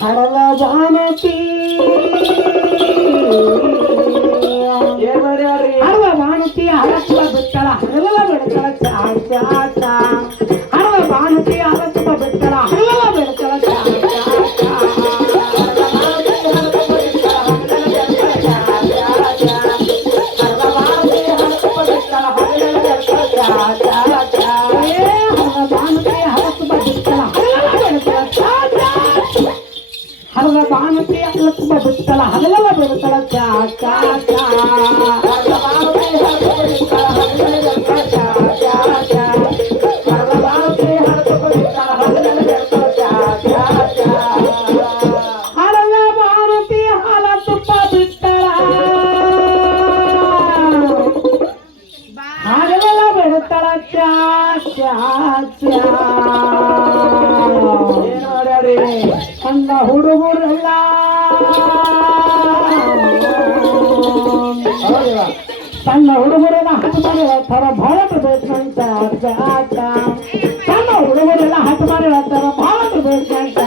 ಹರದ ಬಾನತಿ ಏನ್ ಮಾಡ್ಯಾರಿ ಹರದ ಬಾನತಿ ಹರಸುವ ಬಿಟ್ಟಳ ಹಗಲೆಲ್ಲ ಬೆಳಕಳ ಚಾಚ ಹರದ ಬಾನತಿ ಹರಸುವ ಬಿಟ್ಟಳ ಹಗಲೆಲ್ಲ ಬೆಳಕಳ ಹರದ ಬಾನತಿ ಹರಸುವ ಬಿಟ್ಟಳ ಹಗಲೆಲ್ಲ ಬೆಳಕಳ ಚಾಚ ಏನ್ ಮಾಡ್ಯಾರಿ ಅಂದ ಹುಡುಗರೆಲ್ಲ ಸಣ್ಣ ಹುಡುಗರೆಲ್ಲ ಹತ್ತು ಮಾಡಿ ಹೇಳ್ತಾರ ಭಾಳ ಬೇಕಂತ ಸಣ್ಣ ಹುಡುಗರೆಲ್ಲ ಹತ್ತು ಮಾಡಿ ಹೇಳ್ತಾರ ಭಾಳ ಬೇಕಂತ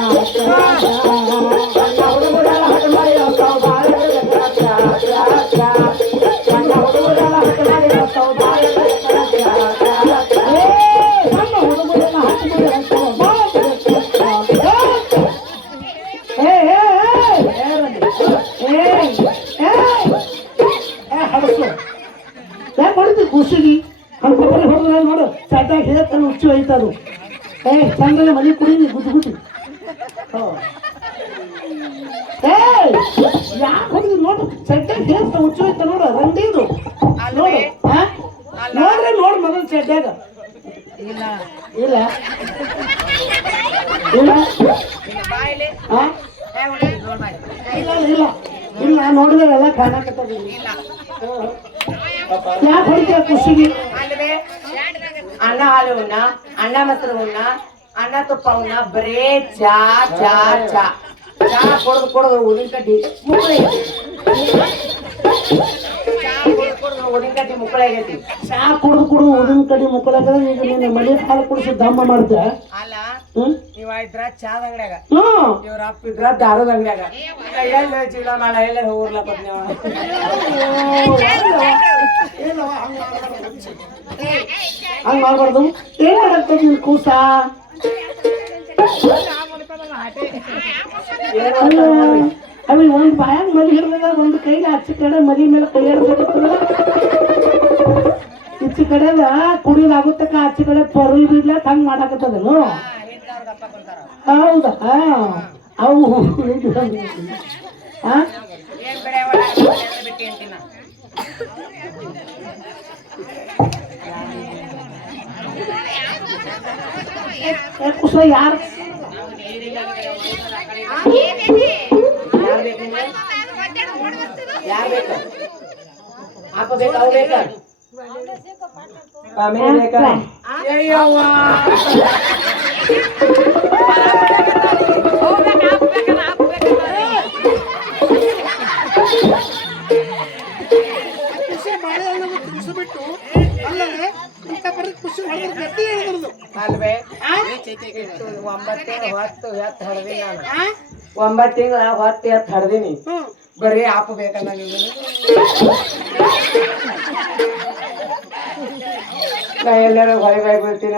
ಸಣ್ಣ ಹುಡುಗರೆಲ್ಲ ಹತ್ತು ಮಾಡಿ ಹೇಳ್ತಾವ ಭಾಳ ಸಣ್ಣ ಹುಡುಗರೆಲ್ಲ ಹತ್ತು ಮಾಡಿ ಹೇಳ್ತಾವ ಭಾಳ ಸಣ್ಣ ಹುಡುಗರೆಲ್ಲ ಹತ್ತು ಮಾಡಿ ಹೇಳ್ತಾವ ಭಾಳ ಯಾಕೆ ಹೊಡಿತೀವಿ ಖುಷಿಗೆ ಅವ್ನ ಕೊಬ್ಬರಿ ಹೊಡೆದ್ರೆ ನೋಡು ಚಾಟಾಗಿ ಹೇಳ್ತಾನೆ ಹುಚ್ಚು ಒಯ್ತದು ಚಂದ್ರೆ ಮನೆ ಕುಡೀನಿ ಗುದ್ದು ಗುದ್ದು ಯಾಕೆ ಹೊಡೆದು ನೋಡು ಚಡ್ಡಾಗ ಹೇಳ್ತಾ ಹುಚ್ಚು ಒಯ್ತ ನೋಡು ರಂಡಿದು ನೋಡು ನೋಡ್ರಿ ನೋಡು ಮೊದಲು ಚಡ್ಡಾಗ ಇಲ್ಲ ಇಲ್ಲ ಇಲ್ಲ ಇಲ್ಲ ಇಲ್ಲ ನೋಡಿದ್ರೆ ಎಲ್ಲ ಕಾಣಕತ್ತದ ಯಾಕೆ ಹೊಡಿತೀಯ ಖುಷಿಗೆ ಅನ್ನ ಹಾಲು ಉಣ್ಣ ಅನ್ನ ಮೊಸರು ಉಣ್ಣ ಅನ್ನ ತುಪ್ಪ ಉಣ್ಣ ಬರೇ ಚಾ ಚಾ ಚಾ ಚಾ ಕೊಡದು ಉದಿನ ಕಡ್ಡಿ ಮುಕ್ಕಳ ಉದಿನ ಕಡ್ಡಿ ಮುಕ್ಕಳ ಆಗೈತಿ ಚಾ ಕುಡಿದು ಉದಿನ ಕಡ್ಡಿ ಮುಕ್ಕಳಾಗದ ಈಗ ನೀನು ಮನೆ ಹಾಲು ಕುಡಿಸಿ ದಮ್ಮ ಮಾಡ್ತೀಯ ಅಲ್ಲ ನೀವ ಇದ್ರ ಚಾದ ಅಂಗಡ್ಯಾಗ ಹ್ಮ್ ಇವ್ರ ಅಪ್ಪ ಇದ್ರ ದಾರದ ಅಂಗಡ್ಯಾಗ ಎಲ್ಲ ಜೀವನ ಮಾಡ ಎಲ್ಲ ಹೋಗ್ಲಪ್ಪ ನೀವು ಹಂಗ ಮಾಡ್ಬಾರ್ದು ಏನ್ ಮಾಡತ್ತೆ ನಿನ್ ಕೂಸ ಅವಿ ಒಂದ್ ಬಾಯಾಗ ಮಲಿ ಹಿಡಿದಾಗ ಒಂದು ಕೈಗೆ ಆಚೆ ಕಡೆ ಮಲಿ ಮೇಲೆ ಕೈ ಹಿಡ್ಬೇಕಿರ್ತದ ಈಚೆ ಕಡೆ ಕುಡಿದಾಗುತ್ತಕ್ಕ ಆಚೆ ಕಡೆ ಪೊರಿ ಬಿಡ್ಲಕ್ ಹಂಗ್ ಮಾಡಾಕತ್ತದನು ಹೌದಾ ಅವು ಕುಸ ಯಾರು ಯಾರು ಬೇಕು ಅಪ್ಪ ಬೇಕು ಅವು ಬೇಕ ಅಲ್ವೇ 9 ತಿಂಗಳ ಹೊತ್ತು ಎತ್ತು ಹಡ್ದೀನಿ ಬರೀ ಆಪ ಬೇಕಂದ ನಾ ಎಲ್ಲರೂ ಹೊರಗೆ ಬಿಡ್ತೀನಿ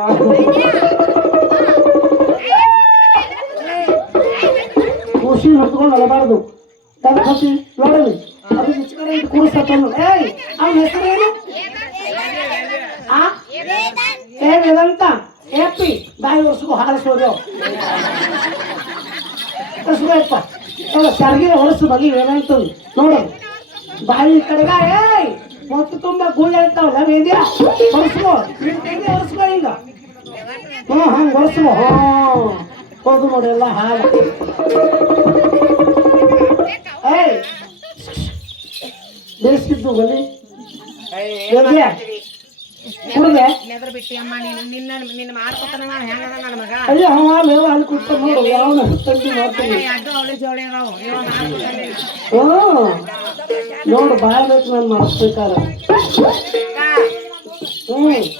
ಖುಷಿ ಹೊತ್ಕೊಂಡು ಅಳಬಾರ್ದು ಖುಷಿ ನೋಡಲಿ ಅದು ಈಚೆ ಕಡೆ ಕೂರಿಸ್ತಾನು ಅವ್ನ ಹೆಸರೇನು ವೇದಾಂತ ಏಪಿ ಬಾಯಿ ವರ್ಷಕ್ಕೂ ಹಾರಿಸೋದು ಕಳಿಸ್ಬೇಕಪ್ಪ ನೋಡ ಸರ್ಗಿನ ಹೊರಸು ಬಲಿ ವೇದಾಂತ ನೋಡು ಬಾಯಿ ಕಡೆಗ ಹೊತ್ತು ತುಂಬ ಗುಳ್ಳ ಇರ್ತಾವಲ್ಲ ವೇದ್ಯ ಹೊರಸ್ಕೋ ಹೆಂಗೆ ಹೊರಸ್ಕೋ ಈಗ ಹಂಗೆ ಹೊರಸ್ಕೋ ಹೋಗು ನೋಡಿ ಎಲ್ಲ ಹಾಲು ಬೇಯಿಸಿದ್ದು ಬಲಿ ಕುಡ್ದೆ ಅಯ್ಯೋ ಮೇವು ಅಲ್ಲಿ ಕೂತ ನೋಡು ಯಾವನ ತಂಗಿ ಮಾಡ್ತೀನಿ ನೋಡು ಬಾಯ್ ಬೇಕು ನಾನು ಮಾಡಿಸ್ಬೇಕಾರ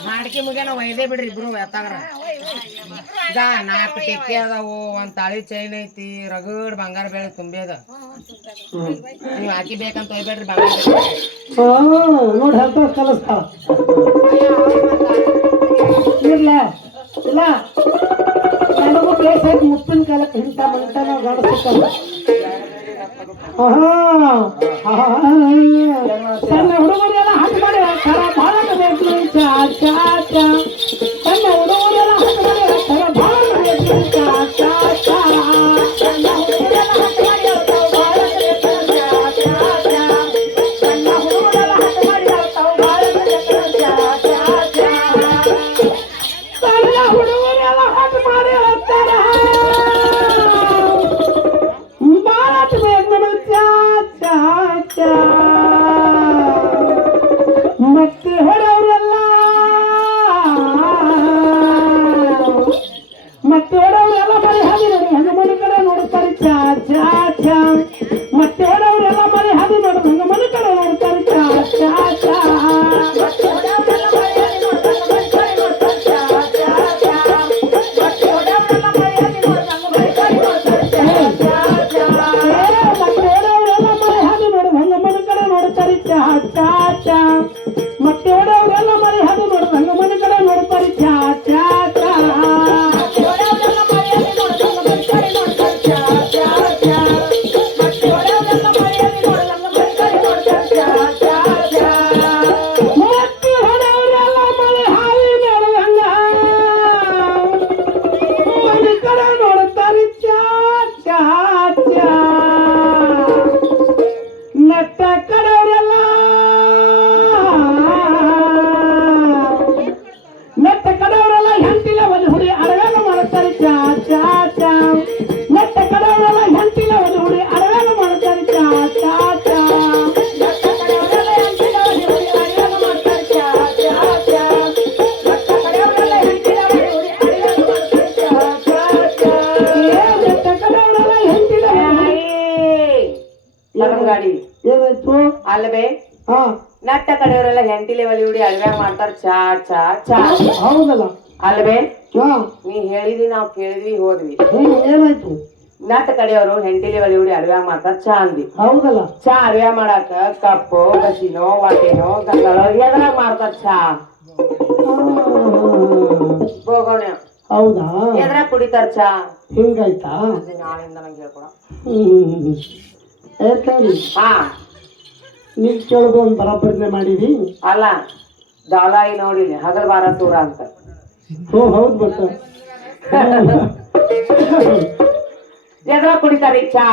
ಮಾಡಿಕೆ ಮುಗಿಯ ನಾವು ಒಯ್ದೇ ಬಿಡ್ರಿ ಇಬ್ರು ಎತ್ತಾಗ್ರ ನಾಲ್ಕು ಟಿಕ್ಕಿ ಅದಾವು ಒಂದ್ ತಾಳಿ ಚೈನ್ ಐತಿ ರಗಡ್ ಬಂಗಾರ ಬೆಳೆ ತುಂಬಿ ಅದ ನೀವ್ ಹಾಕಿ ಬೇಕಂತ ಹೋಗ್ಬೇಡ್ರಿ ಬಂಗಾರ ನೋಡಿ ಹೇಳ್ತ ಕಲಿಸ್ತಾಳ ಇಲ್ಲ ಇಲ್ಲ ನನಗೂ ಬೇಸಾಗಿ ಮುಪ್ಪಿನ ಕಾಲಕ್ಕೆ ಇಂಥ ಮಂಟ ನಾವು ಗಾಡಿಸ್ತಾರ ಸಣ್ಣ ಹುಡುಗರೆಲ್ಲ ಹಾಕಿ ಮಾಡಿ ಖರ ಭಾಳ ಬೇಕು ಚಾ ಚಾ ಚಾ ಸಣ್ಣ ಹುಡುಗರೆಲ್ಲ ಹಾಕಿ ಮಾಡಿ ಖರ ಭಾಳ ಬೇಕು ಚಾ ಚಾ ಚಾ ಸಣ್ಣ ಹುಡುಗರೆಲ್ಲ ಹಾಕಿ ಮಾಡಿ ತಾವು ಭಾಳ ಬೇಕು ಚಾ ಚಾ ಚಾ ಸಣ್ಣ ಹುಡುಗರೆಲ್ಲ ಹಾಕಿ ಮಾಡಿ ತಾವು ಭಾಳ ಬೇಕು ಚಾ ಚಾ ಚಾ ಸಣ್ಣ ಹುಡುಗರೆಲ್ಲ ಹಾಕಿ ಮಾಡಿ ಹೇಳ್ತಾರ ಭಾರತ ಬೇಕು ಚಾ ಚಾ ಚಾ ಮತ್ತೆ ಹೊಡವ್ರೆಲ್ಲ ಮತ್ತೆ ಹೊಡವ್ರೆಲ್ಲ ಮನೆ ಹಾದಿ ನೋಡಿ ಹಂಗ ಮನೆ ಕಡೆ ನೋಡ್ತಾರೆ ಚಾ ಚಾ ಚಾ ಮತ್ತೆ ಹೊಡವ್ರೆಲ್ಲ ಮನೆ ಹಾದಿ ನೋಡಿ ಹಂಗ ಮನೆ ಕಡೆ ನೋಡ್ತಾರೆ ಚಾ ಚಾ ಚಾ ಮತ್ತೆ ಹೊಡವ್ರೆಲ್ಲ ಮನೆ ಹಾದಿ ನೋಡ್ತಾರೆ ಮನೆ ಕಡೆ ನೋಡ್ತಾರೆ ಚಾ ಚಾ ಚಾ ಮತ್ತೆ ಹೊಡವ್ರೆಲ್ಲ ಮನೆ ಹಾದಿ ನೋಡ್ತಾರೆ ಮನೆ ಕಡೆ ನೋಡ್ತಾರೆ ಚಾ ಚಾ ಚಾ ಮತ್ತೆ ಹೊಡವ್ರೆಲ್ಲ ಮನೆ ಹಾದಿ ನೋಡಿ ಹಂಗ ಮನೆ ಕಡೆ ನೋಡ್ತಾರೆ ಚಾ ಚಾ ಚಾ ಮತ್ತೆ ಹೊಡವ್ರೆಲ್ಲ ಮನೆ ಹಾದಿ ನೋಡಿ ಹಂಗ ಮನೆ ಕಡೆ ನೋಡ್ತಾರೆ ಚಾ ಚಾ ಚಾ ಹೊಡವ್ರೆಲ್ಲ ಮನೆ ಹಾದಿ ನೋಡಿ ಹಂಗ ಮನೆ ಕಡೆ ನೋಡ್ತಾರೆ ಚಾ ಚಾ ಚಾ ಮತ್ತೆ ಹೊಡವ್ರೆಲ್ಲ ಮನೆ ಹಾದಿ ನೋಡಿ ಹಂಗ ಮನೆ ಕಡೆ ನೋಡ್ತಾರೆ ಚಾ ಚಾ ಚಾ ಮತ್ತೆ ಹೊಡವ್ರೆಲ್ಲ ಮನೆ ಹಾದಿ ನೋಡಿ ಹಂಗ ಮನೆ ಕಡೆ ನೋಡ್ತಾರೆ ಚಾ ಚಾ ಚಾ ನೆಟ್ಟ ಕಡೆಯವರೆಲ್ಲ ನೆಟ್ಟ ಕಡೆಯವರೆಲ್ಲ ಹೆಂಟಿಲ ಒಂದು ಹುಡಿ ಅಡವೇಗ ಮಾಡುತ್ತಾರೆ ಚಾ ಚಾ ಚಾ ನೆಟ್ಟ ಕಡೆಯವರೆಲ್ಲ ಹೆಂಟಿಲ ಒಂದು ಹುಡಿ ಅಡವೇಗ ಮಾಡುತ್ತಾರೆ ಚಾ ಚಾ ಚಾ ನೆಟ್ಟ ಕಡೆಯವರೆಲ್ಲ ಹೆಂಟಿಲ ಒಂದು ಹುಡಿ ಅಡವೇಗ ಮಾಡ್ತಾರೆ ಚಾ ಚಾ ಚಾ ನೆಟ್ಟ ಕಡೆಯವರೆಲ್ಲ ಹೆಂಟಿಲ ಒಂದು ಹುಡಿ ಅಡವೇಗ ಮಾಡ್ತಾರೆ ಚಾ ಚಾ ಚಾ ನೆಟ್ಟ ಕಡೆಯವರೆಲ್ಲ ಹೆಂಟಿಲ ಗಾಡಿ ಏನಾಯ್ತು ಅಲ್ವೇ ಹಾ ನಟ್ಟ ಕಡೆಯವರೆಲ್ಲ ಹೆಂಟಿಲೆ ಒಲಿ ಹುಡಿ ಅಳ್ವ್ಯಾಗ ಮಾಡ್ತಾರ ಚಾ ಚಾ ಚಾ ಹೌದಲ್ಲ ಅಲ್ವೇ ಹಾ ನೀ ಹೇಳಿದ್ವಿ ನಾವ್ ಕೇಳಿದ್ವಿ ಹೋದ್ವಿ ಏನಾಯ್ತು ನಟ್ಟ ಕಡೆಯವರು ಹೆಂಟಿಲೆ ಒಲಿ ಹುಡಿ ಅಳ್ವ್ಯಾಗ ಮಾಡ್ತಾರ ಚಾ ಅಂದಿ ಹೌದಲ್ಲ ಚಾ ಅಳ್ವ್ಯಾಗ ಮಾಡಾಕ ಕಪ್ಪು ಬಸಿನೋ ವಾಟೆನೋ ಗಂಗಾಳೋ ಎದ್ರಾಗ ಮಾಡ್ತಾರ ಚಾ ಬೋಗೋಣ ಹೌದಾ ಎದ್ರಾಗ ಕುಡಿತಾರ ಚಾ ಹಿಂಗಾಯ್ತಾ ನಾಳಿಂದ ನಂಗೆ ಹೇಳ್ಕೊಡ ಯಾಕಂದ್ರೆ ಹಾ ನೀವ್ ಕೇಳೋದು ಒಂದು ಬರಾಬರಿನೇ ಮಾಡಿದಿ ಅಲ್ಲ ದಾಲಾಯಿ ನೋಡಿಲಿ ಹಗಲ್ ಬಾರ ಸೂರ ಅಂತ ಹೌದು ಬತ್ತ ಎದ್ರಾಗ ಕುಡಿತಾರ ಚಾ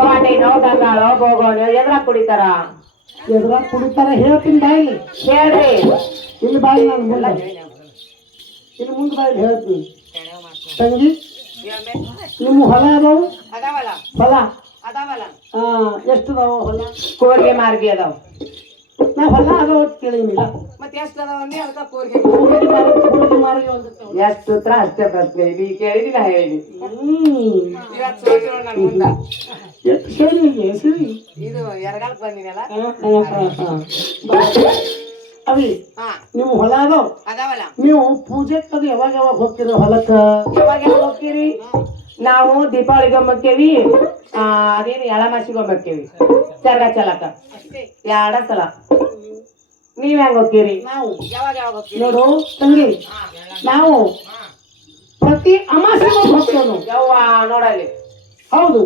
ಬಾಟೆನೋ ಗಂಗಾಳೋ ಬೋಗೋಣೋ ಎದ್ರಾಗ ಕುಡಿತಾರ ಎದ್ರಾಗ ಕುಡಿತಾರ ಹೇಳ್ತೀನಿ ಬಾಯಿಲಿ ಹೇಳ್ರಿ ಇಲ್ಲಿ ಬಾಯಿ ನಾನು ಮುಂದೆ ಇಲ್ಲಿ ಮುಂದೆ ಬಾಯಿಲಿ ಹೇಳ್ತೀನಿ ತಂಗಿ ನಿಮ್ಮ ಹೊಲ ಅದಾವು ಅದಾವಲ್ಲ ಹೊಲ ಅದಾವಲ್ಲ ಎಷ್ಟು ಅದಾವ ಹೊಲ ಕೋರ್ಗೆ ಮಾರ್ಗಿ ಅದಾವ ನಾ ಹೊಲ ಅದಾವ ಕೇಳಿನಿಲ್ಲ ಮತ್ತೆ ಎಷ್ಟು ಅದಾವ ಅಂದ್ರೆ ಅದಕ್ಕ ಕೋರ್ಗೆ ಕೂಲಿ ಮಾರಿಗೆ ಒಂದು ಎಷ್ಟು ಉತ್ತರ ಅಷ್ಟೇ ಪ್ರಶ್ನೆ ನೀ ಕೇಳಿದಿ ನಾ ಹೇಳಿದಿ ಇವತ್ತು ಸೋತಿರೋ ನನ್ ಮುಂದ ಸರಿ ಇದು ಎರಗಾಲಕ್ ಬಂದಿನಲ್ಲ ಅವಿ ಹಾ ನಿಮ್ಮ ಹೊಲ ಅದಾವ ಅದಾವಲ್ಲ ನೀವು ಪೂಜೆಗೆ ಅದು ಯಾವಾಗ ಯಾವಾಗ ಹೋಗ್ತೀರ ಹೊಲಕ್ಕ ಯಾವಾಗ ಹೋಗ್ತೀರಿ ನಾವು ದೀಪಾವಳಿಗೆ ಹೋಗ್ತೇವಿ ಅದೇನು ಎಳಮಾಸಿಗೆ ಹೋಗ್ತೇವಿ ಚರ್ಗ ಚಲಕ ಎರಡ ಸಲ ನೀವ್ ಹೆಂಗ್ ಹೋಗ್ತೀರಿ ನಾವು ಯಾವಾಗ ಯಾವಾಗ ಹೋಗ್ತೀರಿ ನೋಡು ತಂಗಿ ನಾವು ಪ್ರತಿ ಅಮಾಸೆಗೆ ಹೋಗ್ತೇವೆ ನಾವು ಯವ್ವ ನೋಡಲ್ಲಿ ಹೌದು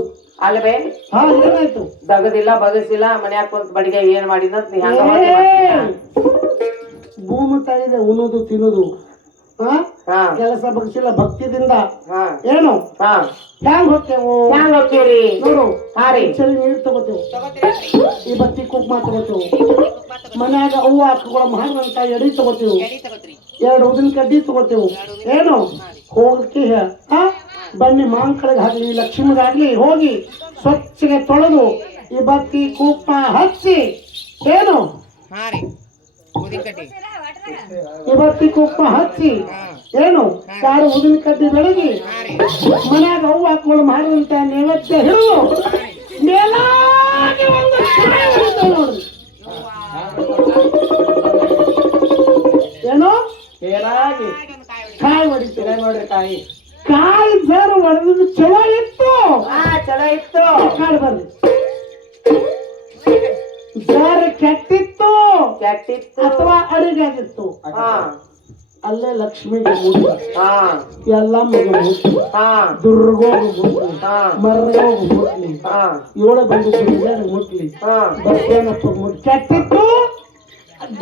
ಅಲ್ವೇ ಹಾ ಏನಾಯ್ತು ದಗದಿಲ್ಲ ಬಗಸಿಲ್ಲ ಮನ್ಯಾಗ ಕುಂತ ಬಡಿಗೆ ಏನ್ ಮಾಡಿದ ನೀ ಹಂಗ ಭೂಮಿ ತಾಯಿದೆ ಉಣ್ಣೋದು ತಿನ್ನೋದು ಹಾ ಕೆಲಸ ಬಗ್ಸಿಲ್ಲ ಭಕ್ತಿದಿಂದ ಹಾ ಏನು ಹಾ ಹ್ಯಾಂಗ್ ಹೋಗ್ತೇವು ಹೆಂಗ್ ಹೋಗ್ತೀರಿ ನೋಡು ಹಾ ರೀ ಸರಿ ನೀರು ತಗೋತೇವು ಈ ಬತ್ತಿ ಕುಕ್ಮ ತಗೋತೇವು ಮನ್ಯಾಗ ಅವ್ವ ಅಕ್ಕಗಳ ಮಾಡಿದಂತ ಎಡಿ ತಗೋತೇವು 2 ಉದಿನ ಕಡ್ಡಿ ತಗೋತೇವು ಏನು ಹೋಗಕ್ಕೆ ಬನ್ನಿ ಮಾಂಕಳಿಗೆ ಆಗ್ಲಿ ಲಕ್ಷ್ಮಿಗಾಗ್ಲಿ ಹೋಗಿ ಸ್ವಚ್ಛಗೆ ತೊಳೆದು ಈ ಬತ್ತಿ ಕುಕ್ಮ ಹಚ್ಚಿ ಏನು ಈ ಬತ್ತಿ ಕುಕ್ಮ ಹಚ್ಚಿ ಏನು 2 ಉದಿನ ಕಡ್ಡಿ ಬೆಳಗಿ ಮನ್ಯಾಗ ಅವ್ವ ಅಕ್ಕಗಳು ಮಾಡಿದಂತ ನೈವೇದ್ಯ ಹಿಡಿದು ಮೇಲಾಗಿ ಒಂದು ಕಾಯಿ ಹೊಡಿತಾವೆ ನೋಡ್ರಿ ಏನು ಮೇಲಾಗಿ ಕಾಯಿ ಹೊಡಿತೀರ ನೋಡ್ರಿ ಕಾಲ್ ಜರ ಹೊಡೆದು ಚಲೋ ಇತ್ತು ಹಾ ಚಲೋ ಇತ್ತು ಕಾಡ್ ಬರ್ರಿ ಜರ ಕೆಟ್ಟಿತ್ತು ಕೆಟ್ಟಿತ್ತು ಅಥವಾ ಅಡಿಗಾಗಿತ್ತು ಹಾ ಅಲ್ಲೇ ಲಕ್ಷ್ಮಿಗೆ ಮುಟ್ಟಿ ಹಾ ಎಲ್ಲಮ್ಮಗೆ ಮುಟ್ಟಿ ಹಾ ದುರ್ಗೋಗ ಮುಟ್ಲಿ ಹಾ ಮರ್ಗೋಗ ಮುಟ್ಲಿ ಹಾ ಏಳು ಬಂದು ಗುರುಜಾರಿಗೆ ಮುಟ್ಲಿ ಹಾ ಬಸವನಪ್ಪ ಮುಟ್ಲಿ ಕೆಟ್ಟಿತ್ತು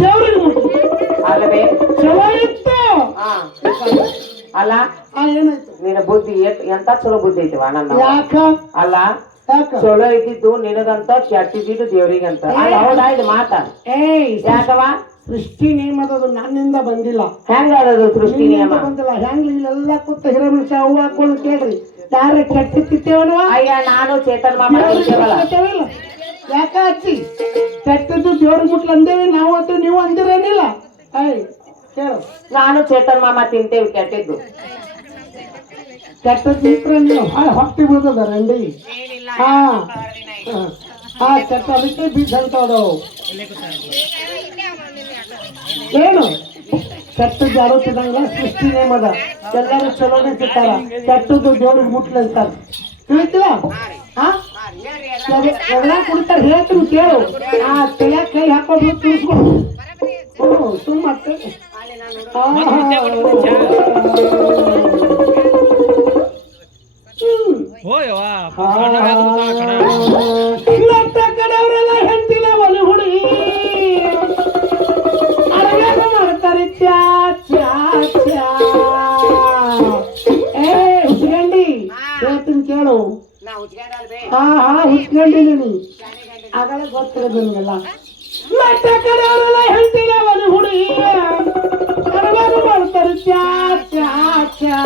ದೇವ್ರಿಗೆ ಮುಟ್ಲಿ ಅಲ್ಲವೇ ಚಲೋ ಇತ್ತು ಹಾ ಅಲ್ಲ ಏನಾಯ್ತು ನಿನ್ನ ಬುದ್ಧಿ ಎಂತ ಚಲೋ ಬುದ್ಧಿ ಐತಿವ ನನ್ನ ಯಾಕ ಅಲ್ಲ ಯಾಕ ಚಲೋ ಇದ್ದಿದ್ದು ನಿನಗಂತ ಕೆಟ್ಟಿದ್ದು ದೇವ್ರಿಗಂತ ಅಲ್ಲ ಹೌದಾ ಇದು ಮಾತ ಏಯ್ ಯಾಕವ ಸೃಷ್ಟಿ ನಿಯಮದದು ನನ್ನಿಂದ ಬಂದಿಲ್ಲ ಹೆಂಗ ಅದದು ಸೃಷ್ಟಿ ನಿಯಮ ನಿನ್ನಿಂದ ಬಂದಿಲ್ಲ ಹೆಂಗ್ ಇಲ್ಲೆಲ್ಲ ಕೂತ ಹಿರಮನುಷ್ಯ ಅವ್ವ ಹಾಕೊಂಡು ಕೇಳ್ರಿ ಯಾರ ಕೆಟ್ಟಿತ್ತೇವನವ ಅಯ್ಯ ನಾನು ಚೇತನ್ ಮಾಮ ಇರ್ತೇವಲ್ಲ ಯಾಕ ಹಚ್ಚಿ ಕೆಟ್ಟದ್ದು ದೇವ್ರಿಗೆ ಮುಟ್ಲ ಅಂದೇವಿ ನಾವು ಅಂತ ನೀವು ಅಂದಿರೇನಿಲ್ಲ ಅಯ್ಯ ಕೇಳು ನಾನು ಚೇತನ್ ಮಾಮ ತಿಂತೇವಿ ಕೆಟ್ಟಿದ್ದು ಕೆಟ್ಟದ್ದು ಇಟ್ರೆ ನೀವು ಹೊಟ್ಟಿ ಬೀಳ್ತದ ರಂಡಿ ಹಾ ಹಾ ಕೆಟ್ಟ ಅದಕ್ಕೆ ಬೀಜಂತವದವು ಏನು ಕೆಟ್ಟದ್ದು ಯಾರು ತಿನ್ನಂಗಿಲ್ಲ ಸೃಷ್ಟಿ ನೇಮದ ಎಲ್ಲರೂ ಚಲೋನೆ ತಿಂತಾರ ಕೆಟ್ಟದ್ದು ದೇವ್ರಿಗೆ ಮುಟ್ಲ ಅಂತಾರ ತಿಳಿತಿಲ್ಲ ಹಾ ಎಲ್ಲ ಕುಡಿತಾರ ಹೇಳ್ತೀನಿ ಕೇಳು ಆ ತಲೆ ಕೈ ಹಾಕೊಂಡು ತುಳಿಸ್ಕೊಂಡು ಸುಮ್ಮ ಕಡೆಯವರೆಲ್ಲ ಹೆಂತಿಲ್ಲ ಒಲಿ ಹುಡಿ ಅರಗಾಗ ಮಾಡ್ತಾರೆ ಚ್ಯಾ ಚ್ಯಾ ಚ್ಯಾ ಏ ಹುಚ್ಗಂಡಿ ಹೇಳ್ತೀನಿ ಕೇಳು ಹಾ ಹುಚ್ಗಂಡಿ ನೀನು ಆಗಲೇ ಗೊತ್ತಿರೋದು ನಿಮಗೆಲ್ಲ ಮಟ್ಟ ಕಡೆಯವರೆಲ್ಲ ಹೆಂತಿಲ್ಲ ಒಲಿ ಹುಡಿ ಅರಗಾಗ ಮಾಡ್ತಾರೆ ಚ್ಯಾ ಚ್ಯಾ ಚ್ಯಾ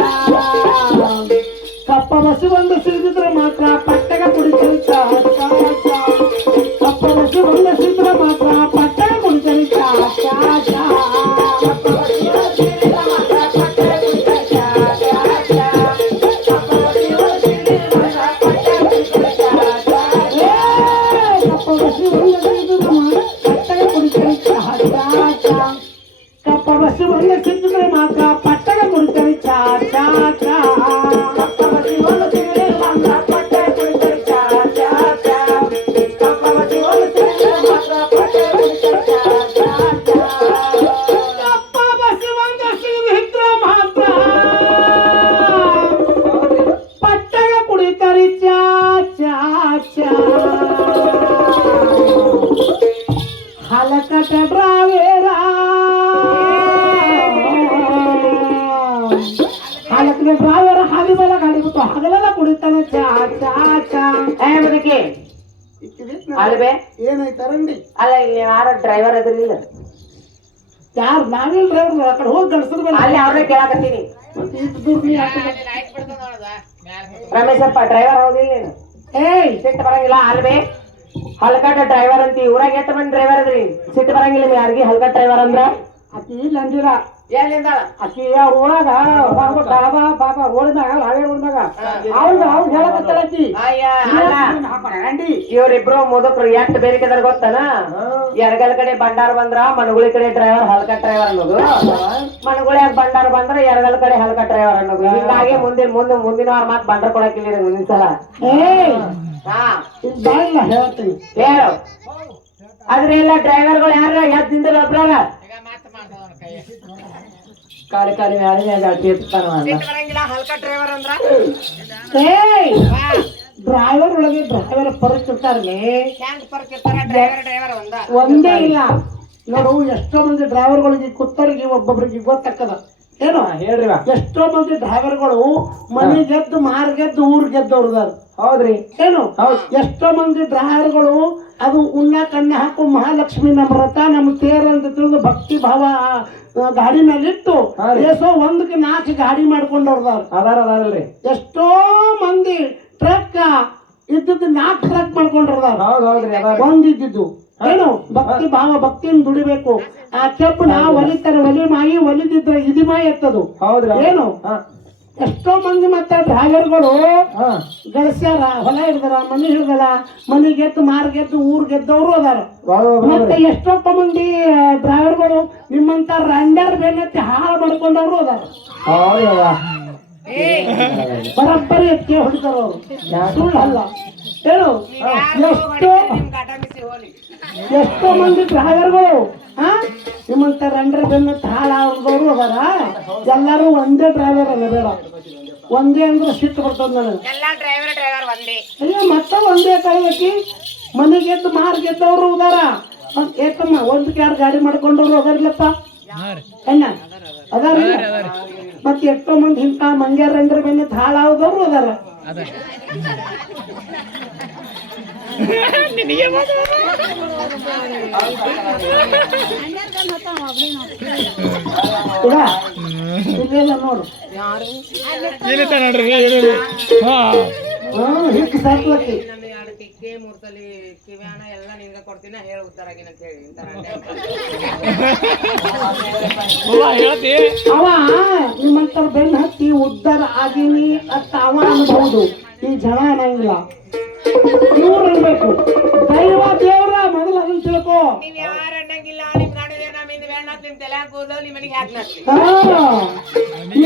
ಕಪ್ಪ ಬಸಿ ಒಂದು ಸಿಡಿದ್ರೆ ಮಾತ್ರ ಪಟ್ಟಗ ಕುಡಿತಾರೆ ಚಾ ಚಾ ಚಾ ಕಪ್ಪ ಬಸಿ ಒಂದು ಸಿಡಿದ್ರೆ ಮಾತ್ರ ಪಟ್ಟಗ ಕುಡಿತಾರೆ ಚಾ ಚಾ ಚಾ ಕಪ್ಪ ಬಸಿ ಒಂದು ಸಿಡಿದ್ರೆ ಮಾತ್ರ ಪಟ್ಟಗ ಕುಡಿತಾರೆ ಚಾ ಚಾ ಚಾ ಕಪ್ಪ ಬಸಿ ಒಂದು ಸಿಡಿದ್ರೆ ಮಾತ್ರ ಪಟ್ಟಗ ಕುಡಿತಾರೆ ಚಾ ಚಾ ಕಪ್ಪ ಬಸಿ ಒಂದು ಸಿಡಿದ್ರೆ ಮಾತ್ರ ಪಟ್ಟಗ ಕುಡಿತಾರೆ ಚಾ ಚಾ ಚಾ ಕಪ್ಪ ಬಸಿ ಒಂದು ಸಿಡಿದ್ರೆ ಮಾತ್ರ ಪಟ್ಟಗ ಕುಡಿತಾರೆ ಚಾ ಚಾ ಚಾ ಹಲಕಟ ಡ್ರಾವೇರ ಹಲಕಟ ಡ್ರಾವೇರ ಹಾದಿ ಮೇಲೆ ಗಾಡಿ ಬಿಟ್ಟು ಹಗಲೆಲ್ಲ ಕುಡಿತಾನೆ ಚಾ ಚಾ ಚಾ ಬದುಕಿ ಅಲ್ವೇ ಏನಾಯ್ತು ರಂಡಿ ಅಲ್ಲ ಇಲ್ಲಿ ಯಾರ ಡ್ರೈವರ್ ಅದ್ರಿಲ್ಲ ಯಾರು ನಾವಿಲ್ ಡ್ರೈವರ್ ಆ ಕಡೆ ಹೋಗಿ ಗಡ್ಸರ್ ಅಲ್ಲಿ ಅವ್ರನ್ನ ಕೇಳಾಕತ್ತೀನಿ ರಮೇಶಪ್ಪ ಡ್ರೈವರ್ ಹೌದಿಲ್ಲ ನೀನು ಏಯ್ ಸಿಟ್ಟು ಬರಂಗಿಲ್ಲ ಅಲ್ವೇ ಹಲ್ಕಟ್ಟ ಡ್ರೈವರ್ ಅಂತಿ ಊರಾಗ ಎಷ್ಟು ಮಂದಿ ಡ್ರೈವರ್ ಅದ್ರಿ ಸಿಟ್ಟು ಬರಂಗಿಲ್ಲ ಯಾರಿಗೆ ಹಲ್ಕಟ್ ಡ್ರೈವರ್ ಅಂದ್ರ ಆಕಿ ಇಲ್ಲಿ ಅಂದಿರ ಎಲ್ಲಿಂದ ಆಕಿ ಊರಾಗ ಡಾಬಾ ಬಾಬಾ ರೋಡ್ ಮ್ಯಾಗ ಹಾವೇ ರೋಡ್ ಮ್ಯಾಗ ಅವ್ರು ಹೇಳಕತ್ತಾಳ ಆಕಿ ಅಂಡಿ ಇವ್ರಿಬ್ರು ಮುದುಕ್ರು ಎಷ್ಟು ಬೇರೆ ಕದ್ರ ಗೊತ್ತನ ಎಡಗಲ್ ಕಡೆ ಬಂಡಾರ ಬಂದ್ರ ಮನಗುಳಿ ಕಡೆ ಡ್ರೈವರ್ ಹಲ್ಕಟ್ ಡ್ರೈವರ್ ಅನ್ನೋದು ಮನಗುಳಿಯಾಗ ಬಂಡಾರ ಬಂದ್ರ ಎಡಗಲ್ ಕಡೆ ಹಲ್ಕಟ್ ಡ್ರೈವರ್ ಅನ್ನೋದು ಹಿಂಗಾಗಿ ಮುಂದಿನ ವಾರ ಮಾತ್ ಬಂಡಾರ ಕೊಡಕ್ಕಿಲ್ಲ ಮುಂದಿನ ಸಲ ಹಾ ಬಾಯಿಲ್ಲ ಹೇಳ್ತೀನಿ ಹೇಳು ಆದ್ರೆ ಎಲ್ಲ ಡ್ರೈವರ್ಗಳು ಯಾರ ಎದ್ದಿಂದ ಒಬ್ರಾಗ ಕಾಲಿ ಕಾಲಿ ಡ್ರೈವರ್ ಅಂದ್ರ ಡ್ರೈವರ್ ಒಳಗೆ ಡ್ರೈವರ್ ಪರಕ್ ಇರ್ತಾರಲ್ಲ ಡ್ರೈವರ್ ಒಂದೇ ಇಲ್ಲ ನೋಡು ಎಷ್ಟೋ ಮಂದಿ ಡ್ರೈವರ್ಗಳಿಗೆ ಕೂತರಿಗೆ ಒಬ್ಬೊಬ್ರಿಗೆ ಗೊತ್ತಾಗ್ತದ ಏನು ಹೇಳ್ರಿ ಎಷ್ಟೋ ಮಂದಿ ಡ್ರೈವರ್ಗಳು ಮನೆ ಗೆದ್ದು ಮಾರ್ ಗೆದ್ದು ಊರ್ ಗೆದ್ದವ್ರದಾರ ಹೌದ್ರಿ ಏನು ಎಷ್ಟೋ ಮಂದಿ ಡ್ರೈವರ್ಗಳು ಅದು ಉಣ್ಣ ಕಣ್ಣ ಹಾಕು ಮಹಾಲಕ್ಷ್ಮಿ ನಮ್ಮ ರಥ ನಮ್ಮ ತೇರ ಅಂತ ತಿಳಿದು ಭಕ್ತಿ ಭಾವ ಗಾಡಿ ಮೇಲೆ ಇಟ್ಟು ಎಷ್ಟೋ 1-4 ಗಾಡಿ ಮಾಡ್ಕೊಂಡವ್ರದಾರ ಅದಾರಲ್ರಿ ಎಷ್ಟೋ ಮಂದಿ ಟ್ರಕ್ ಇದ್ದದ್ದು 4 ಟ್ರಕ್ ಮಾಡ್ಕೊಂಡ್ರದಾರ ಒಂದಿದ್ದು ಏನು ಭಕ್ತಿ ಭಾವ ಭಕ್ತಿಯನ್ನು ದುಡಿಬೇಕು ಆ ಕೆಪ್ಪನ ಒಲಿತಾರೆ ಒಲಿ ಮಾಯಿ ಒಲಿದಿದ್ರೆ ಇದಿ ಮಾಯಿ ಎತ್ತದು ಹೌದ್ರಿ ಏನು ಎಷ್ಟೋ ಮಂದಿ ಮತ್ತೆ ಡ್ರೈವರ್ಗಳು ಗಳಿಸ್ಯಾರ ಹೊಲ ಹಿಡ್ದಾರ ಮನೆ ಹಿಡ್ದಾರ ಮನೆ ಗೆದ್ದು ಮಾರ್ ಗೆದ್ದು ಊರ್ ಗೆದ್ದವರು ಅದಾರ ಮತ್ತೆ ಎಷ್ಟೊಪ್ಪ ಮಂದಿ ಡ್ರೈವರ್ಗಳು ನಿಮ್ಮಂತ ರಂಡರ್ ಬೆನ್ನತ್ತಿ ಹಾಳು ಮಾಡ್ಕೊಂಡವ್ರು ಅದಾರ ಬರಬ್ಬರಿ ಎತ್ಕೆ ಹೊಡಿತಾರ ಅವ್ರು ಸುಳ್ಳು ಅಲ್ಲ ಹೇಳು ಎಷ್ಟೋ ಮಂದಿ ಡ್ರೈವರ್ಗಳು ನಿಮ್ಮಂತ ರಂಡ್ರೆ ಬೆನ್ನ ಹಾಳ ಅವ್ರದವ್ರು ಅದಾರ ಎಲ್ಲಾರು ಒಂದೇ ಡ್ರೈವರ್ ಅಲ್ಲ ಬೇಡ ಒಂದೇ ಅಂದ್ರೆ ಸಿಟ್ಟು ಬರ್ತದ ನನಗೆ ಅಯ್ಯೋ ಮತ್ತ ಒಂದೇ ಕಾಯ್ಲಕ್ಕಿ ಮನೆ ಗೆದ್ದು ಮಾರ್ ಗೆದ್ದವ್ರು ಅದಾರ ಏಕಮ್ಮ ಒಂದಕ್ಕೆ ಯಾರು ಗಾಡಿ ಮಾಡ್ಕೊಂಡವ್ರು ಅದಾರ್ಲಪ್ಪ ಅಣ್ಣ ಅದಾರಿಲ್ಲ ಮತ್ತೆ ಎಷ್ಟೋ ಮಂದಿ ಇಂಥ ಮಂಗ್ಯಾರ ರಂಡ್ರೆ ಬೆನ್ನ ಹಾಳ ಅವ್ರದವ್ರು ಅದಾರ ಇಲ್ಲೆಲ್ಲ ನೋಡು ಹಿಟ್ಟು ಸಾಕ್ಲಕ್ಕಿ ಅವ ನಿಮ್ಮಂತರ ಬೆನ್ನ ಹತ್ತಿ ಉದ್ದಾರ ಆಗೀನಿ ಅಂತ ಅವ ಅನ್ಬಹುದು ಈ ಜನ ಅನ್ನಂಗಿಲ್ಲ ಇವ್ರು ಅನ್ಬೇಕು ದೈವ ದೇವ್ರ ಮೊದಲು ಅದನ್ನ ತಿಳ್ಕೊ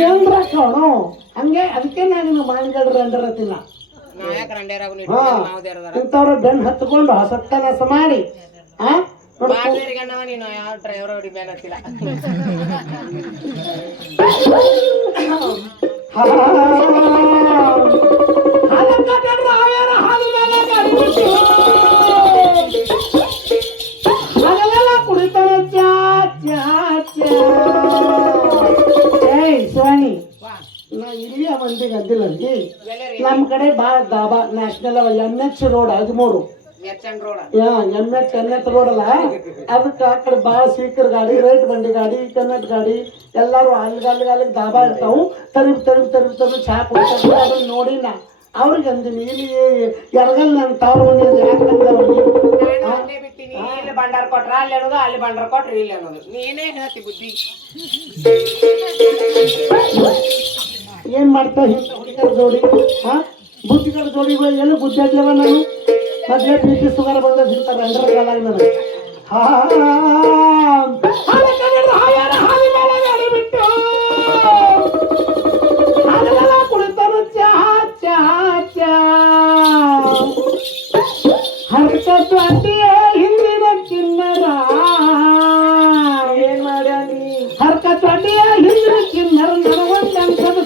ಏನ್ರ ಕಣೋ ಹಂಗೆ ಅದಕ್ಕೆ ನಾನು ಮಾನ್ಗಡ್ರ ಅಂದಿರತ್ತಿಲ್ಲ ಇಂಥವ್ರ ಬೆನ್ ಹತ್ಕೊಂಡು ಸತ್ತನಸ ಮಾಡಿ ಕುಡಿತಾರ ಶಿವಾನಿ ನಾ ಇಲ್ಲಿ ಮಂದಿಗೆ ಅಂದಿಲ್ಲ ನಮ್ ಕಡೆ ಬಾಳ dhaba national NH road 13 NH road ಅಲ್ಲ ಅದಕ್ಕೆ ಆ ಕಡೆ ಬಾಳ ಸೀಕರ್ ಗಾಡಿ ರೈಟ್ ಬಂಡಿ ಗಾಡಿ ಕನ್ನಡ ಗಾಡಿ ಎಲ್ಲಾರು ಅಲ್ಲಿಗೆ ದಾಬಾ ಇರ್ತಾವು ತರಿಬ್ ಚಾ ಕುಡಿತಾರೆ ಅದನ್ನ ನೋಡಿ ನಾ ಅವ್ರಿಗೆ ಅಂದಿನಿ ಇಲ್ಲಿ ಎಡಗಲ್ ನನ್ ತವ್ರ ಇಲ್ಲಿ ಬಂಡಾರ ಕೊಟ್ರ ಅಲ್ಲಿ ಅನ್ನೋದು ಅಲ್ಲಿ ಬಂಡಾರ ಕೊಟ್ರಿ ಇಲ್ಲಿ ಅನ್ನೋದು ನೀನೇ ಹೇಳ್ತಿ ಬುದ್ಧಿ ಏನ್ ಮಾಡ್ತಾ ಹುಡುಗರ ಜೋಡಿ ಬುದ್ಧಿಗಳ ಜೋಡಿಗಳು ಏನು ಬುದ್ಧಿ ಆಗ್ಲವ ನಾನು ಮೊದ್ಲೇ ಪ್ರೀತಿ ಸುಗಾರ ಬಂದ ಸಿಗ್ತಾರೆ ಅಂಡ್ರ ಕಾಲಾಗ ನನಗೆ ಬಿಟ್ಟು ಕುಳಿತಾನ ಹರ್ಕತ್ತು ಅಡ್ಡಿಯ ಹಿಂದಿನ ಚಿನ್ನರ ಏನ್ ಮಾಡ್ಯಾನಿ ಹರ್ಕತ್ತು ಅಡ್ಡಿಯ ಹಿಂದಿನ ಚಿನ್ನರ ನನಗೊಂದಂಕದ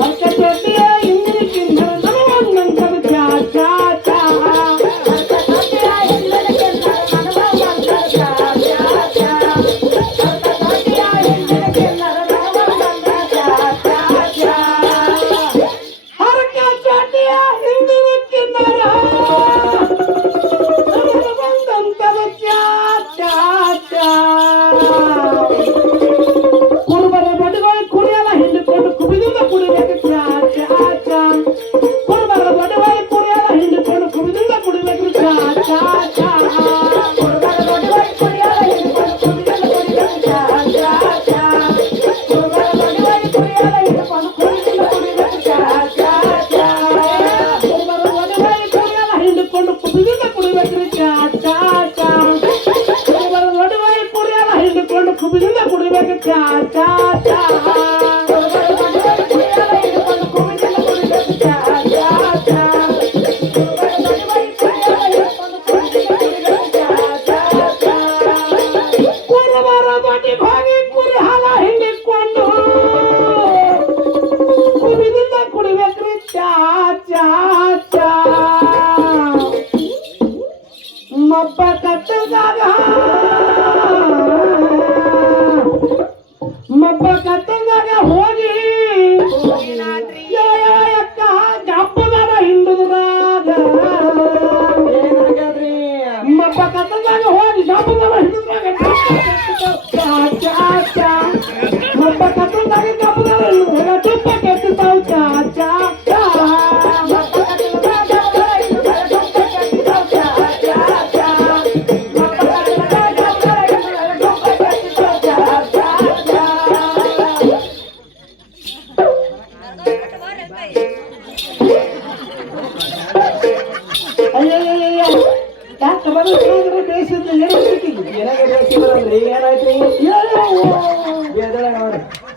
ಹರ್ಕತ್ತು ಅಡ್ಡಿಯ ಹಿಂದಿನ ಚಿನ್ನರ ನನಗೊಂದಂಕದ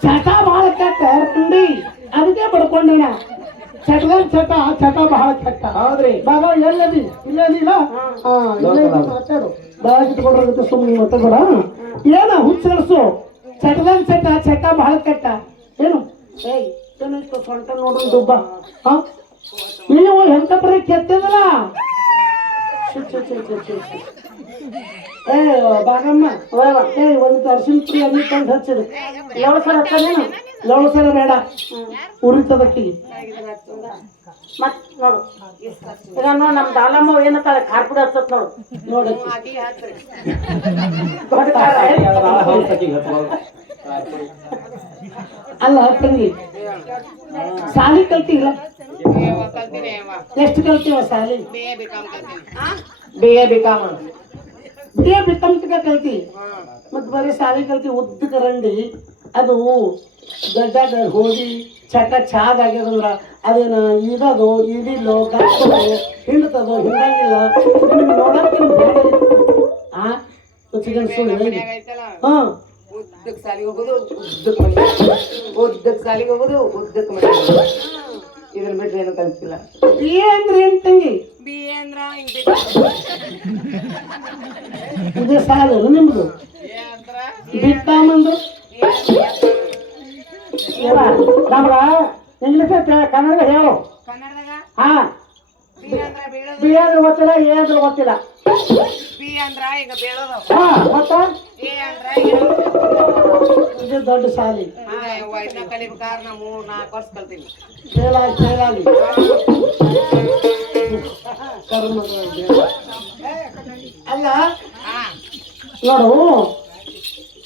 ಚಟ ಬಾಳ ಕೆಟ್ಟ ತಿಳ್ಕೊಂಡಿನ ಚಟದ ಚಟ ಬಹಳ ಕೆಟ್ಟ ಹೌದ್ರಿ ಬಾಗ ಎಲ್ಲದಿ ಇಲ್ಲದಿಲ್ಲ ಮಾತಾಡು ಬಾಗ ಇಟ್ಕೊಂಡ್ರಾಗುತ್ತೆ ಸುಮ್ಮನೆ ಮಾತಾಡ ಏನ ಹುಚ್ಚರಸು ಚಟ ಬಹಳ ಕೆಟ್ಟ ಏನು ಏಯ್ ಏನಾಯ್ತು ಸೊಂಟ ನೋಡ್ರಿ ದುಬ್ಬ ಹಾ ನೀವು ಎಂತ ಬರೀ ಕೆತ್ತದಲ್ಲ ಏ ಬಾಗಮ್ಮ ಏ ಒಂದು ಅರ್ಶಿನ ಪುಡಿ ಅಲ್ಲಿ ತಂದು ಹಚ್ಚಿರಿ ಲವಳ ಸರ ಹಚ್ಚನೇನು ಲವಳ ಸರ ಬೇಡ ಉರಿತದಕ್ಕಿಗೆ ಮತ್ ನೋಡು ಈಗ ನೋಡ್ ನಮ್ ದಾಲಮ್ಮ ಏನತ್ತಾಳೆ ಕಾರ್ಪುಡಿ ಹಚ್ಚತ್ ನೋಡು ನೋಡಿ ಅಲ್ಲ ತಂಗಿ ಸಾಲಿ ಕಲ್ತಿಲ್ಲ ಎಷ್ಟು ಕಲ್ತೀವ ಸಾಲಿ BA BCom ಬಿಎ ಬಿಕಂತಕ ಕಲ್ತಿ ಮತ್ ಬರೀ ಸಾಲಿ ಕಲ್ತಿ ಉದ್ದ ಕರಂಡಿ ಅದು ಗಡ್ಡಾಗ ಹೋಗಿ ಚಾದ್ ಆಗ್ಯದಂದ್ರ ಅದೇನ ಇದದು ಇದಿಲ್ಲೋ ಗತ್ತದೋ ಹಿಂಡ್ತದೋ ಹಿಂಡಂಗಿಲ್ಲ ನಿಮ್ಗೆ ನೋಡಕ್ ಬೇಡ ಆ ಚಿಕನ್ ಸುಳ್ಳು ಹೇಳಿ ಹಾ ಉದ್ದಕ್ ಸಾಲಿಗೆ ಹೋಗೋದು ಉದ್ದಕ್ ಸಾಲಿಗೆ ಹೋಗೋದು ಉದ್ದಕ್ ಮನೆ ಇದ್ರ ಬಿಟ್ರೆ ಏನು ಕಲ್ಸಿಲ್ಲ ಬಿಎ ಅಂದ್ರೆ ಏನ್ ತಂಗಿ BA ಅಂದ್ರ ಇದೇ ಸಾಲು ನಿಮ್ದು ಬಿಕಾಮ್ ಅಂದ್ರೆ ನಮ್ಗ ಇಂಗ್ಲಿಷ್ ಕನ್ನಡ ಹೇಳು ಹಾ ಬಿ ಅಂದ್ರೆ ಗೊತ್ತಿಲ್ಲ ಎ ಅಂದ್ರೆ ಗೊತ್ತಿಲ್ಲ ಹಾ ಮತ್ತ ಇದು ದೊಡ್ಡ ಸಾಲಿ ಫೇಲಾಗಿ ಕರ್ಮ ಅಲ್ಲ ನೋಡು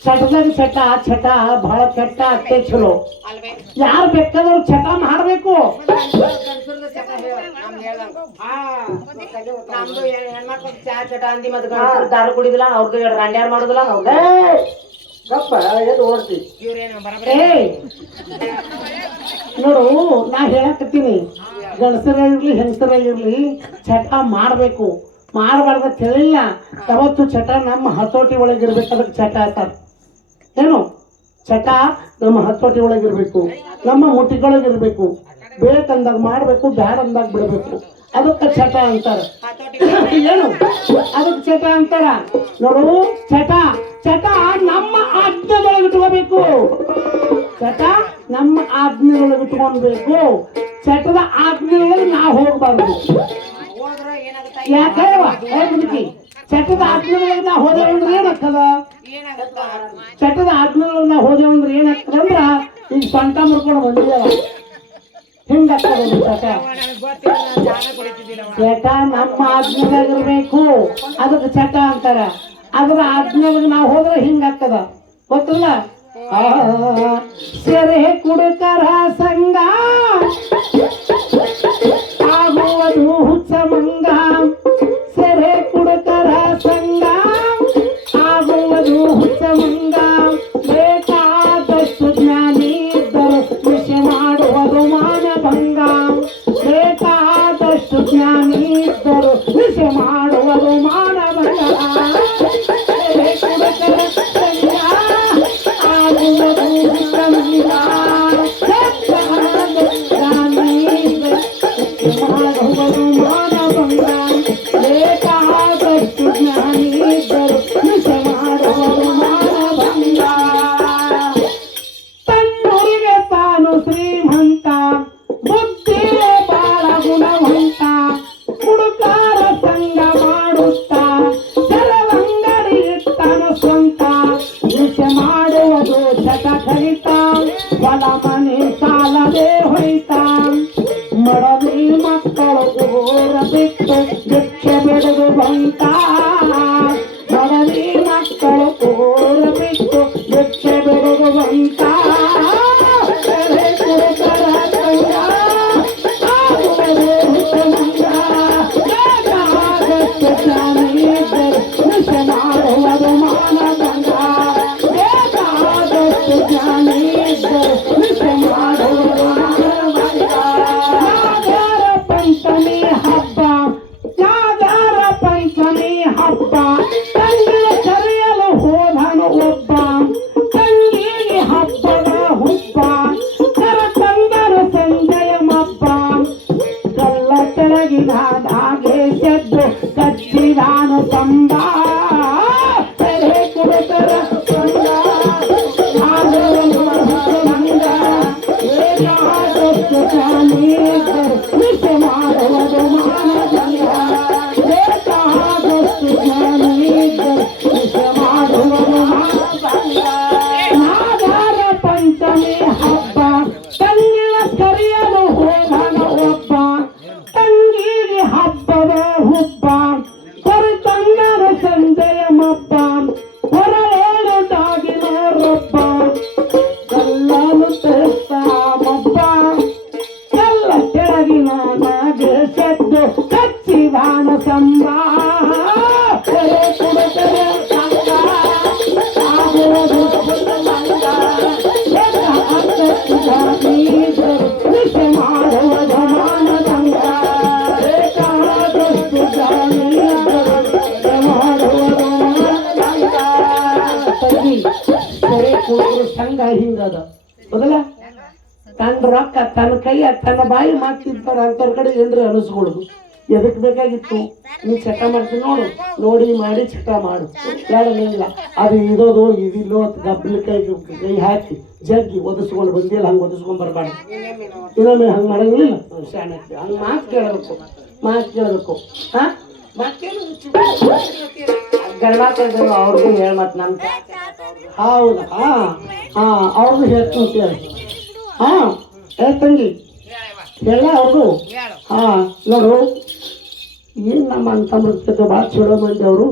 ಚಟ ಬಹಳ ಕೆಟ್ಟ ಅಷ್ಟೇ ಚಲೋ ಯಾರು ಬೇಕಾದ್ರೂ ಚಟ ಮಾಡ್ಬೇಕು ನಮ್ದು ಹೆಣ್ಮಕ್ಳು ಚಟ ಅಂದಿ ಮತ್ತೆ ದಾರು ಕುಡಿದಿಲ್ಲ ಅವ್ರದ್ದು ರಂಡ್ಯಾರ್ ಮಾಡುದಿಲ್ಲ ಗಪ್ಪ ಎದ್ದು ಓಡ್ತಿ ನೋಡು ನಾ ಹೇಳಕತ್ತೀನಿ ಗಂಡಸರ ಇರ್ಲಿ ಹೆಂಗಸರ ಇರ್ಲಿ ಚಟ ಮಾಡ್ಬೇಕು ಮಾಡಬಾರ್ದ ತಿಳಿಲ್ಲ ಯಾವತ್ತು ಚಟ ನಮ್ಮ ಹತೋಟಿ ಒಳಗಿರ್ಬೇಕು ಅದಕ್ಕೆ ಚಟ ಅಂತಾರ ಏನು ಚಟ ನಮ್ಮ ಹತೋಟಿ ಒಳಗಿರ್ಬೇಕು ನಮ್ಮ ಮುಟ್ಟಿಗೊಳಗಿರ್ಬೇಕು ಬೇಕಂದಾಗ ಮಾಡ್ಬೇಕು ಬ್ಯಾಡ ಅಂದಾಗ ಬಿಡ್ಬೇಕು ಅದಕ್ಕೆ ಚಟ ಅಂತಾರ ಏನು ಅದಕ್ಕೆ ಚಟ ಅಂತಾರ ನೋಡು ಚಟ ನಮ್ಮ ಆಜ್ಞೆದೊಳಗೆ ಇಟ್ಕೋಬೇಕು ಚಟ ನಮ್ಮ ಆಜ್ಞೆದೊಳಗೆ ಇಟ್ಕೊಳ್ಬೇಕು ಚಟದ ಆಜ್ಞೆಯೊಳಗೆ ನಾವು ಹೋಗ್ಬಾರ್ದು ಯಾಕೆ ಚಟದ ಆಜ್ಞೆಗಳಿಗೆ ನಾವು ಹೋದೇವ ಅಂದ್ರೆ ಏನಾಗ್ತದ ಚಟದ ಆಜ್ಞೆಗಳಿಗೆ ನಾವು ಹೋದೇವ ಅಂದ್ರೆ ಏನಾಗ್ತದ ಅಂದ್ರ ಈಗ ಸೊಂಟ ಮುರ್ಕೊಂಡು ಬಂದಿದ್ದೇವ ಹಿಂಗಾಗ್ತದ ಚಟ ನಮ್ಮ ಆಜ್ಞೆದಾಗಿರ್ಬೇಕು ಅದಕ್ಕೆ ಚಟ ಅಂತಾರ ಅದ್ರ ಆಜ್ಞೆಗಳಿಗೆ ನಾವು ಹೋದ್ರೆ ಹಿಂಗಾಗ್ತದ ಗೊತ್ತಿಲ್ಲ ಸೆರೆ ಕುಡುಕರ ಸಂಘ ಆಗುವುದು ಹುಚ್ಚ ಮಂಗ ಸೆರೆ ಕುಡುಕರ ಸಂಘ ಆಗುವುದು ಹುಚ್ಚ ಮಂಗ ಬೇಕಾದಷ್ಟು ಜ್ಞಾನಿ ಇದ್ದರು ವಿಷಯ ಮಾಡುವುದು ಮಾನಭಂಗ ಬೇಕಾದಷ್ಟು ಜ್ಞಾನಿ ಇದ್ದರು ವಿಷಯ ಮಾಡುವುದು ಮಾನಭಂಗ ಸೆರೆ ಕುಡುಕರ ಸಂಘ ಆಗುವುದು ಹುಚ್ಚ ಮಂಗ ಮಾಡುವುದು ಮಾನಭಂಗ ಬೇಕಾದಷ್ಟು ಜ್ಞಾನಿ ಇದ್ದರು ವಿಷಯ ಮಾಡುವುದು ಮಾನಭಂಗ ತನ್ನೂರಿಗೆ ತಾನು ಶ್ರೀಮಂತ ಬುದ್ಧಿಯೇ ಬಾಳ ಗುಣವಂತ ಕೆಳಗಿನಾದಾಗೆ ಸದ್ದು ಕಚ್ಚಿದಾನ ಸಂಬ ತೆರೆ ಕುಡುಕರ ಸಂಬ ವಿಷ ಮಾಡುವುದು ಮಾನದಂಡ ವಿಷ ಮಾಡುವುದು ಮಾನದಂಡ ನಾಗಾರ ಪಂಚಮಿ ಹಬ್ಬ ತಂಗಿಯ ಕರೆಯಲು ಹೋಗಣ ಒಬ್ಬ ತಂಗಿಗೆ ಹಬ್ಬದ ಹುಬ್ಬ ಹೊರತಂಗನ ಸಂಜೆಯ ಮಬ್ಬ ಹೊರಳೇಳು ದಾಗಿನೋರೊಬ್ಬ ಕಲ್ಲನು ತೆಸ್ತ ಮಬ್ಬ ಕಲ್ಲ ಕೆಳಗಿನ ನಾಗೆ ಸೆದ್ದು ಕಚ್ಚಿದಾನ ಸಂಬ ಕೆರೆ ಕುಡುಕರೆ ಸಂಗ ಆಗುವುದು ಮಂಗ ವಿಷ ಮಾಡುವುದು ಮಾನದಂಡ ಬೇಕಾದಷ್ಟು ಮಾಡುವುದು ಮಾನದಂಡ ತಂಗಿ ಕೆರೆ ಕುಡುಕರು ಸಂಘ ಹಿಂಗದ ಹೌದಲ್ಲ ತನ್ನ ರೊಕ್ಕ ತನ್ನ ಕೈಯ ತನ್ನ ಬಾಯಿ ಮಾತಿರ್ತಾರ ಅಂತವ್ರ ಕಡೆ ಏನ್ರಿ ಅನಿಸ್ಕೊಳ್ಳೋದು ಎದಕ್ ಬೇಕಾಗಿತ್ತು ನೀ ಚಟ ಮಾಡ್ತೀನಿ ನೋಡು ನೋಡಿ ಮಾಡಿ ಚಟ ಮಾಡು ಹೇಳಲಿಲ್ಲ ಅದು ಇರೋದು ಇದಿಲ್ಲೋ ಅಂತ ಗಬ್ಬಲಿ ಕೈ ಹಾಕಿ ಜಗ್ಗಿ ಒದಿಸ್ಕೊಂಡು ಬಂದಿಲ್ಲ ಹಂಗೆ ಒದಿಸ್ಕೊಂಡ್ ಬರಬಾರ್ದು ಇನ್ನೊಮ್ಮೆ ಹಂಗೆ ಮಾಡಂಗಿಲ್ಲ ಶಾಣೆ ಹಂಗೆ ಮಾತು ಕೇಳಬೇಕು ಹಾ ಮಾತೇನು ಗಂಡ್ಮಕ್ಳು ಅವ್ರಿಗೂ ಹೇಳ ಮತ್ ನಮ್ ಹೌದಾ ಅವ್ರದ್ದು ಹೇಳ್ತೀನಿ ಹಾ ಹೇಳ್ತಂಗಿ ಹೇಳ ಅವ್ರದ್ದು ನೋಡು ಏನ್ ನಮ್ಮ ಅಂತಂದ್ರೆ ಭಾಳ ಚಲೋ ಮಂದಿ ಅವರು